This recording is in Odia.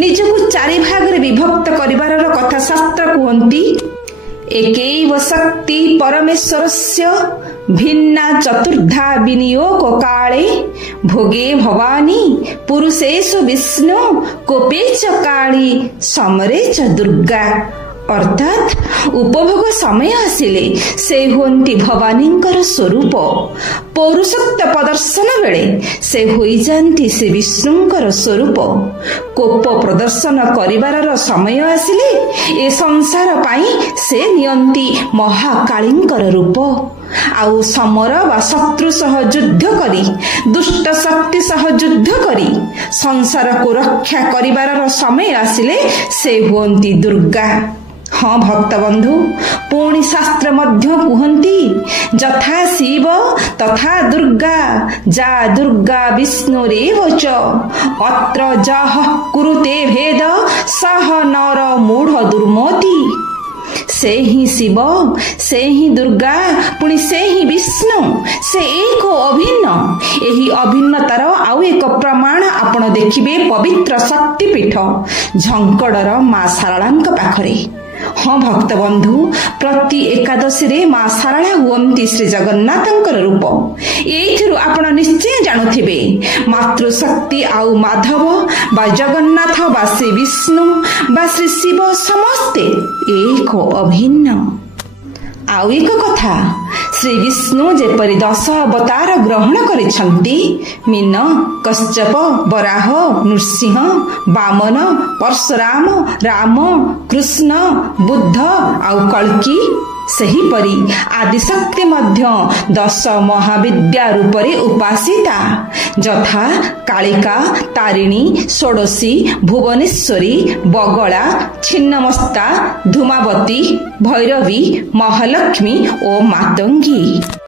ନିଜକୁ ଚାରି ଭାଗରେ ବିଭକ୍ତ କରିବାର କଥା ଶାସ୍ତ୍ର କୁହନ୍ତି। ଏକୈବ ଶକ୍ତି ପରମେଶ୍ୱରସ୍ୟ ଭିନ୍ନା ଚତୁର୍ଧା ବିନିಯೋଗ କାଳେ ଭୋଗେ ଭବାନୀ ପୁରୁଷେଷୁ ବିଷ୍ଣୁ କୋପେ ଚ କାଳୀ ସମରେ ଚ ଦୁର୍ଗା। ଅର୍ଥାତ୍ ଉପଭୋଗ ସମୟ ଆସିଲେ ସେ ହୁଅନ୍ତି ଭବାନୀଙ୍କର ସ୍ୱରୂପ। ପୌରୁଷତ୍ୱ ପ୍ରଦର୍ଶନ ବେଳେ ସେ ହୋଇଯାନ୍ତି ଶ୍ରୀ ବିଷ୍ଣୁଙ୍କର ସ୍ୱରୂପ। କୋପ ପ୍ରଦର୍ଶନ କରିବାର ସମୟ ଆସିଲେ ଏ ସଂସାର ପାଇଁ ସେ ନିଅନ୍ତି ମହାକାଳୀଙ୍କର ରୂପ। ଆଉ ସମର ବା ଶତ୍ରୁ ସହ ଯୁଦ୍ଧ କରି ଦୁଷ୍ଟ ଶକ୍ତି ସହ ଯୁଦ୍ଧ କରି ସଂସାରକୁ ରକ୍ଷା କରିବାର ସମୟ ଆସିଲେ ସେ ହୁଅନ୍ତି ଦୁର୍ଗା। ହଁ ଭକ୍ତବନ୍ଧୁ, ପୁଣି ଶାସ୍ତ୍ର ମଧ୍ୟ କୁହନ୍ତି ଯଥା ଶିବ ତଥା ଦୁର୍ଗା ଯା ଦୁର୍ଗା ବିଷ୍ଣୁରେବ ଚ ଅତ୍ର ଯାଃ କୁରୁତେ ଭେଦ ସହ ନର ମୂଢ଼ ଦୁର୍ମତି। ସେ ହିଁ ଶିବ, ସେ ହିଁ ଦୁର୍ଗା, ପୁଣି ସେ ହିଁ ବିଷ୍ଣୁ, ସେ ଏକ ଅଭିନ୍ନ। ଏହି ଅଭିନ୍ନତାର ଆଉ ଏକ ପ୍ରମାଣ ଆପଣ ଦେଖିବେ ପବିତ୍ର ଶକ୍ତିପୀଠ ଝଙ୍କଡ଼ର ମା ଶାରଳାଙ୍କ ପାଖରେ। ହଁ ଭକ୍ତବନ୍ଧୁ, ପ୍ରତି ଏକାଦଶୀରେ ମା ଶାରଳା ହୁଅନ୍ତି ଶ୍ରୀ ଜଗନ୍ନାଥଙ୍କର ରୂପ। ଏଇଥିରୁ ଆପଣ ନିଶ୍ଚୟ ଜାଣୁଥିବେ ମାତୃଶକ୍ତି ଆଉ ମାଧବ ବା ଜଗନ୍ନାଥ ବା ଶ୍ରୀ ବିଷ୍ଣୁ ବା ଶ୍ରୀ ଶିବ ସମସ୍ତେ ଏକ ଅଭିନ୍ନ। ଆଉ ଏକ କଥା, ଶ୍ରୀ ବିଷ୍ଣୁ ଯେପରି 10 ଅବତାର ଗ୍ରହଣ କରିଛନ୍ତି, ମୀନ, କଶ୍ୟପ, ବରାହ, ନୃସିଂହ, ବାମନ, ପରଶୁରାମ, ରାମ, କୃଷ୍ଣ, ବୁଦ୍ଧ ଆଉ କଳ୍କି, ସେହିପରି ଆଦିଶକ୍ତି ମଧ୍ୟ 10 ମହାବିଦ୍ୟା ରୂପରେ ଉପାସିତା ଯଥା କାଳିକା, ତାରିଣୀ, ଷୋଡ଼ଶୀ, ଭୁବନେଶ୍ୱରୀ, ବଗଳା, ଛିନ୍ନମସ୍ତା, ଧୂମାବତୀ, ଭୈରବୀ, ମହାଲକ୍ଷ୍ମୀ ଓ ମାତଙ୍ଗୀ।